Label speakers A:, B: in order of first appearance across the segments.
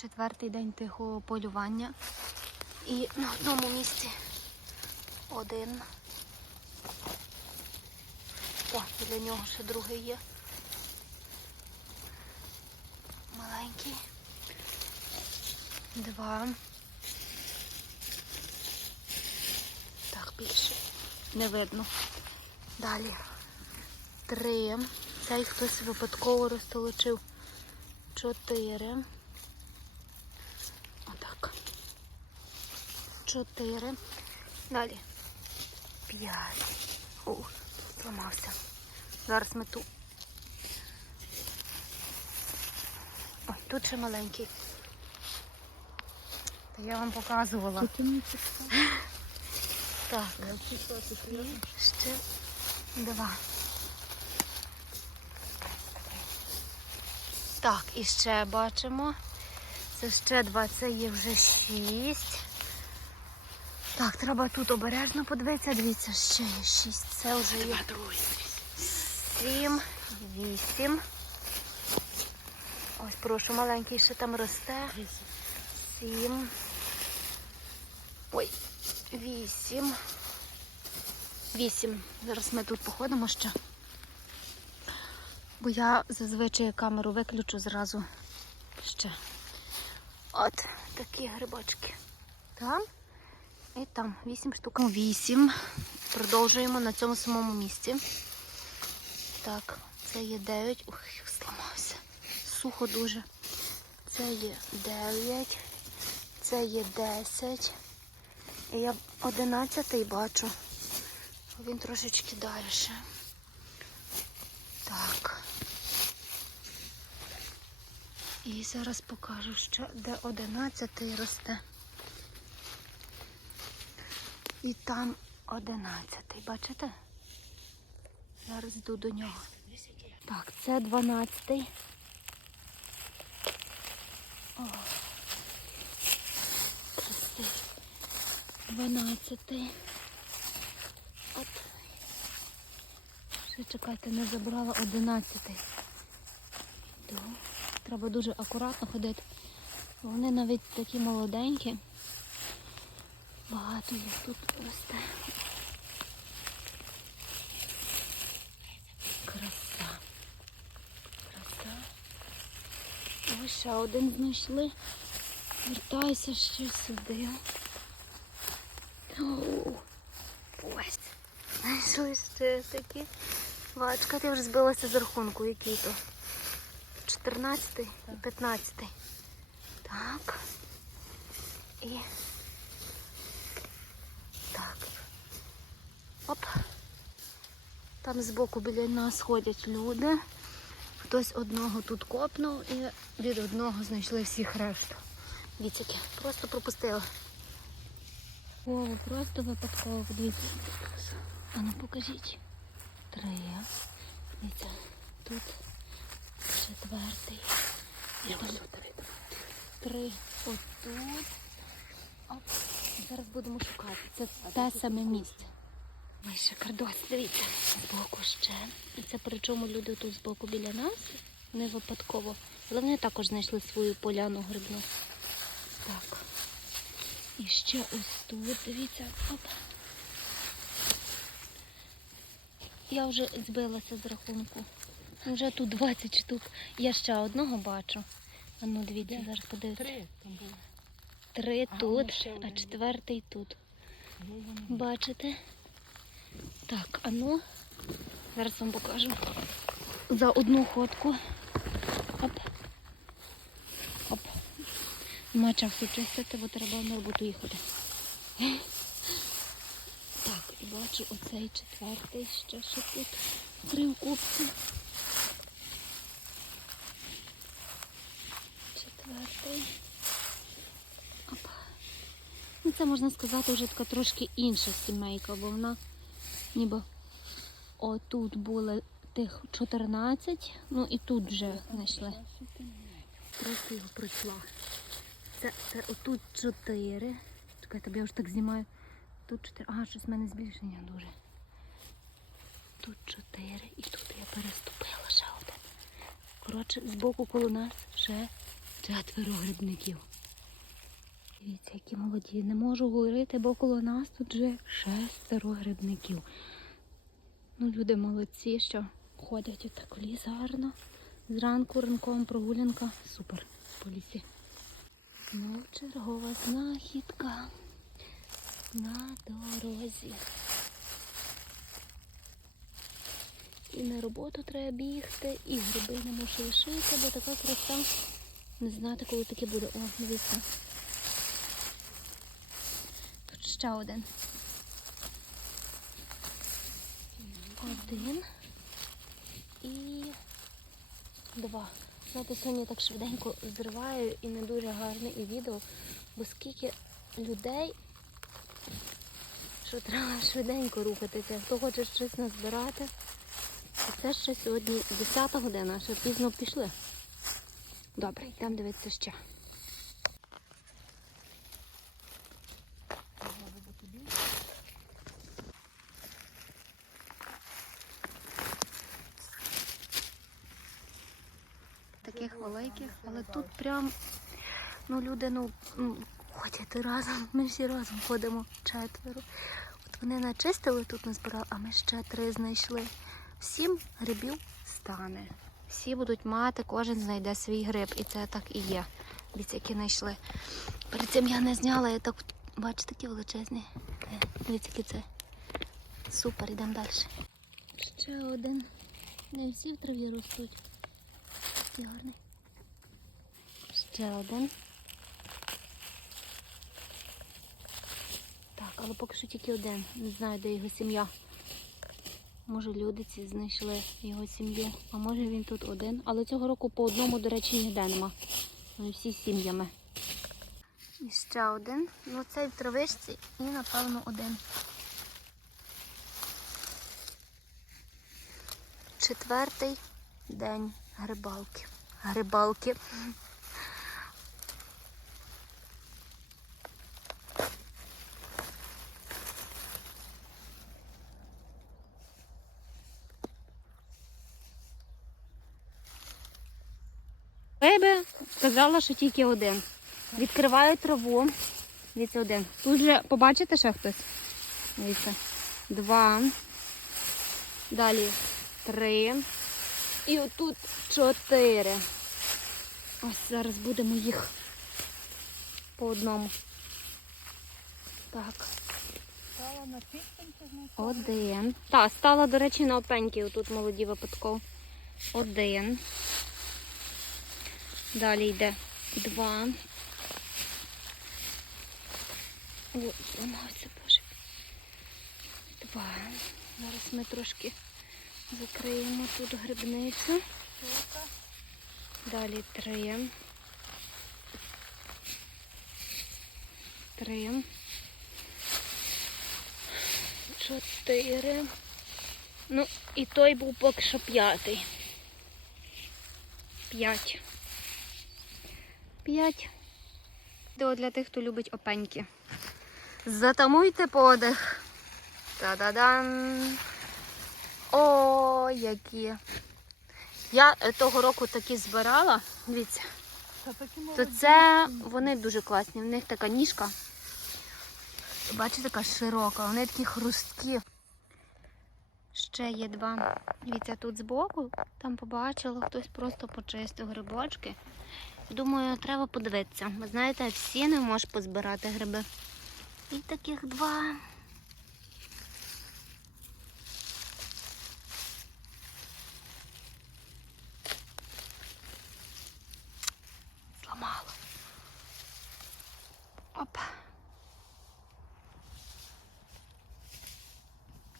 A: Четвертий день тихого полювання. І на одному місці один. О, біля нього ще другий є. Маленький. Два. Так, більше. Не видно. Далі. Три. Цей хтось випадково розтолочив. Чотири. Отак. Чотири. Далі. П'ять. Ух, зламався. Зараз мету. Ой, тут ще маленький. Та я вам показувала. Так. І ще два. Так, і ще бачимо. Це ще два, це є вже шість. Так, треба тут обережно подивитися. Дивіться, ще є шість. Це вже є сім, вісім. Ось, прошу, маленький ще там росте. Сім. Ой, вісім. Вісім. Зараз ми тут походимо ще. Бо я зазвичай камеру виключу зразу ще. От такі грибочки. Там і там. Вісім штук. Вісім. Продовжуємо на цьому самому місці. Так, це є дев'ять. Ух, зламався. Сухо дуже. Це є дев'ять. Це є десять. І я одинадцятий бачу. Він трошечки далі. Так. І зараз покажу ще, де одинадцятий росте. І там одинадцятий, бачите? Зараз йду до нього. Так, це дванадцятий. О, красивий. Дванадцятий. От. Ще чекайте, не забрала одинадцятий. Йду. Треба дуже акуратно ходити. Вони навіть такі молоденькі. Багато їх тут росте. Краса. Краса. Ось ще один знайшли. Вертаюся ще сюди. О, Ось. Знайшли ще такі. Бачка, ти вже збилася з рахунку, який то. 14 і 15. Так. І Оп. Там збоку біля нас ходять люди. Хтось одного тут копнув і від одного знайшли всіх решту. Віцяки. Просто пропустила. О, просто випадково, подивіться. А ну покажіть. Три. Дивіться, тут четвертий. Я Три. Отут. Оп. Зараз будемо шукати. Це те саме місце. Ой, ще кардос, дивіться. Збоку ще. І це причому люди тут збоку біля нас. Не випадково. Але вони також знайшли свою поляну грибну. Так. І ще ось тут, дивіться. Оп. Я вже збилася з рахунку. Вже тут 20 штук. Я ще одного бачу. А ну дивіться, зараз подивіться.
B: Три там було.
A: Три
B: А,
A: тут,
B: ну,
A: а четвертий тут.
B: Ну,
A: Бачите? Так, а ну, зараз вам покажу. За одну ходку. Оп. Оп. Нема часу чистити, бо треба на роботу їхати. Так, і бачу оцей четвертий ще що тут. Три в купці. Четвертий. Оп. Ну, це можна сказати вже така трошки інша сімейка, бо вона ніби отут було тих 14, ну і тут вже знайшли. Просто його пройшла. Це, це отут 4. Чекайте, я вже так знімаю. Тут 4. Ага, щось в мене збільшення дуже. Тут 4 і тут я переступила ще один. Коротше, збоку коло нас ще четверо грибників. Дивіться, які молоді. Не можу говорити, бо коло нас тут вже шестеро грибників. Ну, люди молодці, що ходять отак у ліс гарно. Зранку ранком прогулянка. Супер по лісі. Знов чергова знахідка на дорозі. І на роботу треба бігти, і гриби не можу лишити, бо така краса. Не знати, коли таке буде. О, дивіться. Ще один. Один. І два. Знаєте, сьогодні так швиденько зриваю і не дуже гарне і відео, бо скільки людей, що треба швиденько рухатися. Хто хоче щось назбирати, то це ще сьогодні 10 година, ще пізно пішли. Добре, йдемо дивитися ще. Великих, але тут прям ну люди ну ходять разом. Ми всі разом ходимо четверо. От вони начистили тут назбирали, а ми ще три знайшли. Всім грибів стане. Всі будуть мати, кожен знайде свій гриб. І це так і є. Дивіться, які знайшли. Перед цим я не зняла, я так бачите, такі величезні. Е, Дивіться, які це. Супер, йдемо далі. Ще один. Не всі в траві ростуть. Гарний. Ще один. Так, але поки що тільки один. Не знаю, де його сім'я. Може, люди ці знайшли його сім'ю, а може він тут один. Але цього року по одному, до речі, ніде нема. Вони всі сім'ями. І ще один. Ну, цей в травичці і, напевно, один. Четвертий день грибалки. Грибалки. Риби сказала, що тільки один. Відкриваю траву. Дивіться, один. Тут вже побачите ще хтось? Дивіться. Два. Далі три. І отут чотири. Ось зараз будемо їх по одному. Так.
B: Стала на підсумку.
A: Один. Так, стала, до речі, на опеньки отут молоді випадково. Один. Далі йде два. Ой, зламався, боже. Два. Зараз ми трошки закриємо тут грибницю. Далі три. Три. Чотири. Ну, і той був поки що п'ятий. П'ять. П'ять. Відео для тих, хто любить опеньки. Затамуйте подих. Та-да-дан. О, які. Я е, того року такі збирала. Дивіться. То це вони дуже класні. В них така ніжка. Бачите, така широка, вони такі хрусткі. Ще є два. Дивіться, тут збоку, там побачила, хтось просто почистив грибочки. Думаю, треба подивитися. Ви знаєте, всі не можуть позбирати гриби. І таких два. Зламала. Оп.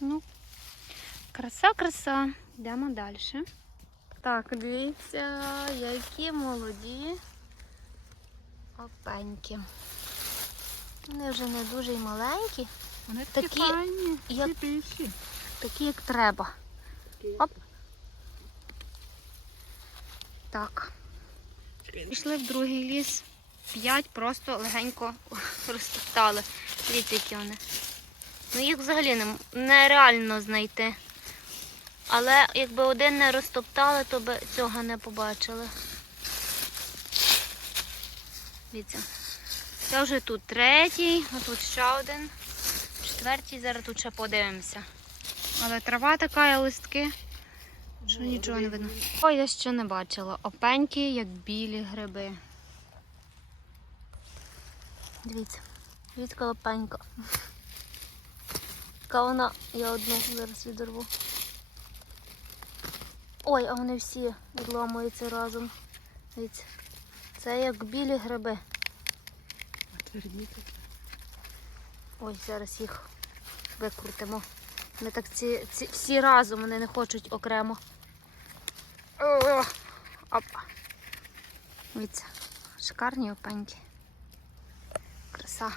A: Ну, краса, краса. Йдемо далі. Так, дивіться, які молоді опеньки. Вони вже не дуже й маленькі,
B: Вони такі,
A: такі,
B: файні,
A: як- такі як треба. Оп. Так. Пішли в другий ліс. П'ять просто легенько розтоптали. Дивіться, які вони. Ну їх взагалі нереально знайти. Але якби один не розтоптали, то би цього не побачили. Дивіться. Це вже тут третій, а тут ще один. Четвертій, зараз тут ще подивимося. Але трава така, і листки, що нічого не видно. О, я ще не бачила. Опеньки, як білі гриби. Дивіться, дивіться, яка опенька. Яка вона, я одну зараз відорву. Ой, а вони всі відламуються разом. Це як білі гриби. Ой, зараз їх викрутимо. Вони так ці, ці всі разом вони не хочуть окремо. О, Опа. Дивіться, шикарні опеньки. Краса.